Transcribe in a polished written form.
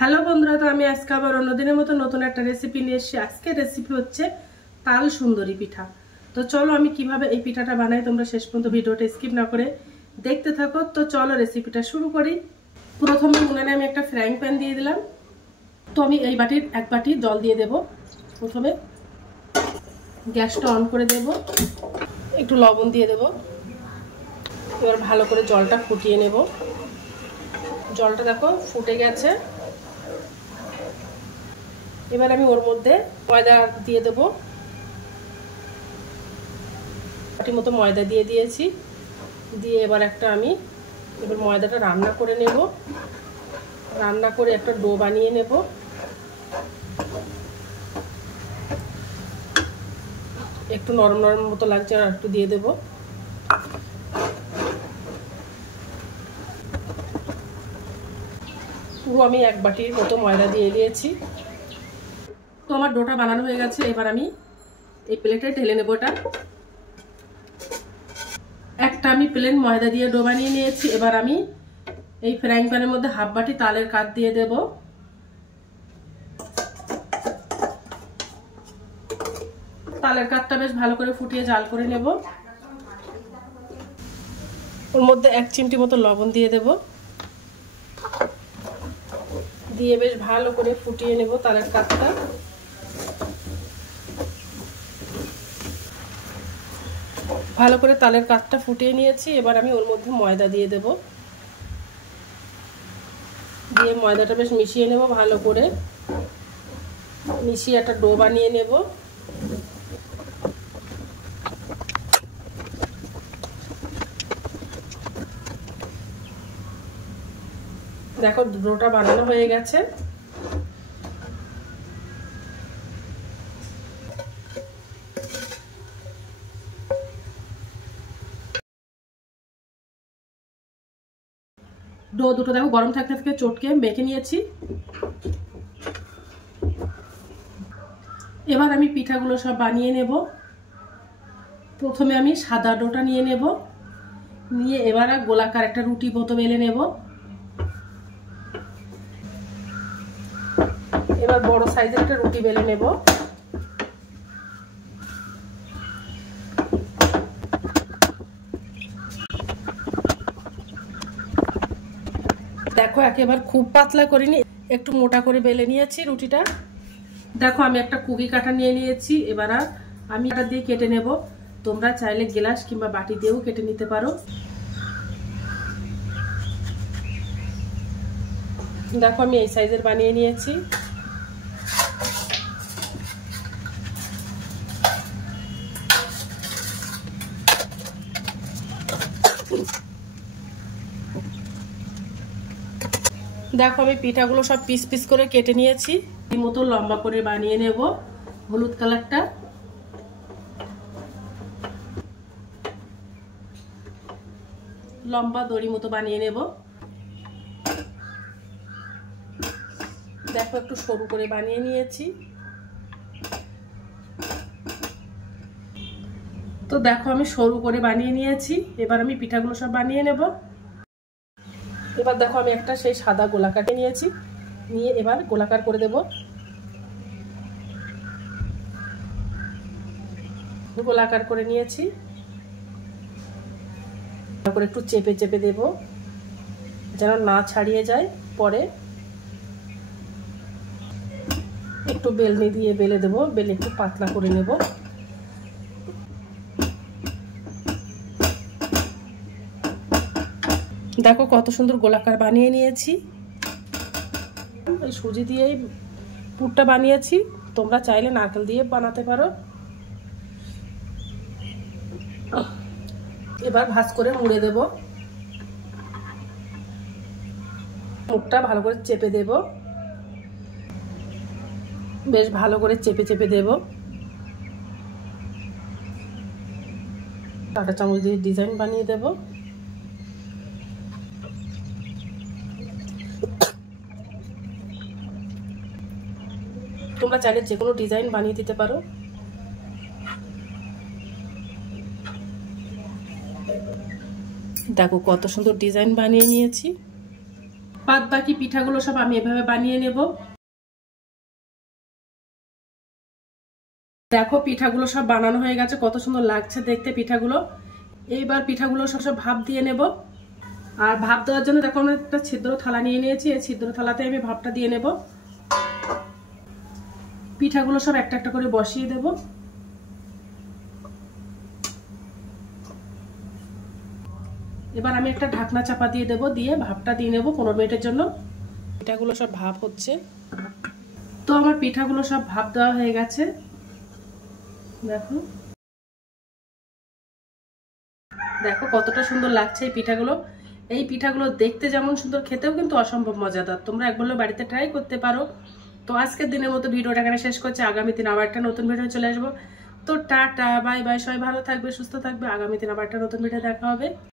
Hello বন্ধুরা, তো আমি আজকে আবার অন্যদিনের মতো নতুন একটা রেসিপি নিয়ে এসেছি। আজকের রেসিপি হচ্ছে তাল সুন্দরী পিঠা। তো চলো আমি কিভাবে এই পিঠাটা বানাই তোমরা শেষ পর্যন্ত ভিডিওটা স্কিপ না করে দেখতে থাকো। তো চলো রেসিপিটা শুরু করি। প্রথমে উনানে আমি একটা ফ্রাইং প্যান দিয়ে দিলাম। তো আমি এই বাটির এক বাটি জল দিয়ে দেব। প্রথমে গ্যাসটা অন করে দেব, একটু লবণ দিয়ে দেব। এবার ভালো করে জলটা ফুটিয়ে নেব। জলটা দেখো ফুটে গেছে। এবার আমি ওর মধ্যে ময়দা দিয়ে দেবো। বাটির মতো ময়দা দিয়ে দিয়েছি। দিয়ে এবার এবার ময়দাটা রান্না করে নেব। রান্না করে একটা ডো বানিয়ে নেব। একটু নরম নরম মতো লাগছে, আর একটু দিয়ে দেব। পুরো আমি এক বাটির মতো ময়দা দিয়ে দিয়েছি। তো আমার ডোটা বানানো হয়ে গেছে। এবার আমি এই প্লেটে ঢেলে নেব। আমি প্লেন ময়দা দিয়ে ডো বানিয়ে নিয়েছি। এবার আমি এই ফ্রাইং প্যানের মধ্যে হাফ বাটি তালের কাঠ দিয়ে দেব। তালের কাঠটা বেশ ভালো করে ফুটিয়ে জাল করে নেব। ওর মধ্যে 1 চিমটি মতো লবণ দিয়ে দেব। দিয়ে বেশ ভালো করে ফুটিয়ে নেব তালের কাঠটা। ভালো করে তালের কাঠটা ফুটিয়ে নিয়েছি। এবার আমি ওর মধ্যে ময়দা দিয়ে দেব। দিয়ে ময়দাটা বেশ মিশিয়ে নেব। ভালো করে মিশিয়ে একটা ডো বানিয়ে নেব। দেখো ডোটা বানানো হয়ে গেছে। ডো দুটো দেখো গরম থাকতে থেকে চটকে মেখে নিয়েছি। এবার আমি পিঠাগুলো সব বানিয়ে নেব। প্রথমে আমি সাদা ডোটা নিয়ে নেব। নিয়ে এবার গোলাকার একটা রুটি মতো বেলে নেব। এবার বড় সাইজের একটা রুটি বেলে নেব। দেখো একেবারে খুব পাতলা করিনি, একটু মোটা করে বেলে নিয়েছি রুটিটা। দেখো আমি একটা কুকি কাটা নিয়ে নিয়েছি। এবার আমি এটা দিয়ে কেটে নেব। তোমরা চাইলে গ্লাস কিংবা বাটি দিয়েও কেটে নিতে পারো। দেখো আমি এই সাইজের বানিয়ে নিয়েছি। দেখো আমি পিঠাগুলো সব পিস পিস করে কেটে নিয়েছি। এই মতো লম্বা করে বানিয়ে নেব। হলুদ কালারটা লম্বা দড়ি মতো বানিয়ে নেব। দেখো একটু সরু করে বানিয়ে নিয়েছি। তো দেখো আমি সরু করে বানিয়ে নিয়েছি। এবার আমি পিঠাগুলো সব বানিয়ে নেব। এবার দেখো আমি একটা সেই সাদা গোলাকার নিয়েছি। নিয়ে এবার গোলাকার করে দেব। গোলাকার করে নিয়েছি। তারপর একটু চেপে চেপে দেব যেন না ছাড়িয়ে যায়। পরে একটু বেলনি দিয়ে বেলে দেব। বেলে একটু পাতলা করে নেব। দেখো কত সুন্দর গোলাকার বানিয়ে নিয়েছি। এই সুজি দিয়েই পুরটা বানিয়েছি। তোমরা চাইলে নারকেল দিয়ে বানাতে পারো। এবার ভাঁজ করে মুড়ে দেব। মুখটা ভালো করে চেপে দেব। বেশ ভালো করে চেপে চেপে দেব। কাঁটা চামচ দিয়ে ডিজাইন বানিয়ে দেব। তোমরা চাইলে যে কোনো ডিজাইন বানিয়ে দিতে পারো। দেখো কত সুন্দর ডিজাইন বানিয়ে নিয়েছি। বাদ বাকি পিঠাগুলো সব আমি এভাবে বানিয়ে নেব। দেখো পিঠাগুলো সব বানানো হয়ে গেছে, কত সুন্দর লাগছে দেখতে পিঠাগুলো। এইবার পিঠাগুলো সব সব ভাপ দিয়ে নেব। আর ভাপ দেওয়ার জন্য দেখো আমি একটা ছিদ্র থালা নিয়ে নিয়েছি, এই ছিদ্র থালাতে আমি ভাপটা দিয়ে নেব। পিঠাগুলো সব একটা একটা করে বসিয়ে দেব। এবার আমি একটা ঢাকনা চাপা দিয়ে দেব, দিয়ে ভাপটা দিয়ে নেব 15 মিনিটের জন্য। পিঠাগুলো সব ভাপ হচ্ছে। তো আমার পিঠাগুলো সব ভাপ দেওয়া হয়ে গেছে। দেখো দেখো কতটা সুন্দর লাগছে এই পিঠাগুলো। এই পিঠাগুলো দেখতে যেমন সুন্দর, খেতেও কিন্তু অসম্ভব মজাদার। তোমরা একবার বাড়িতে ট্রাই করতে পারো। তো আজকের দিনের মতো ভিডিওটা এখানে শেষ করছি। আগামী দিন আবার একটা নতুন ভিডিও চলে আসবো। তো টাটা, বাই বাই, সবাই ভালো থাকবে, সুস্থ থাকবে। আগামী দিন আবার একটা নতুন ভিডিও দেখা হবে।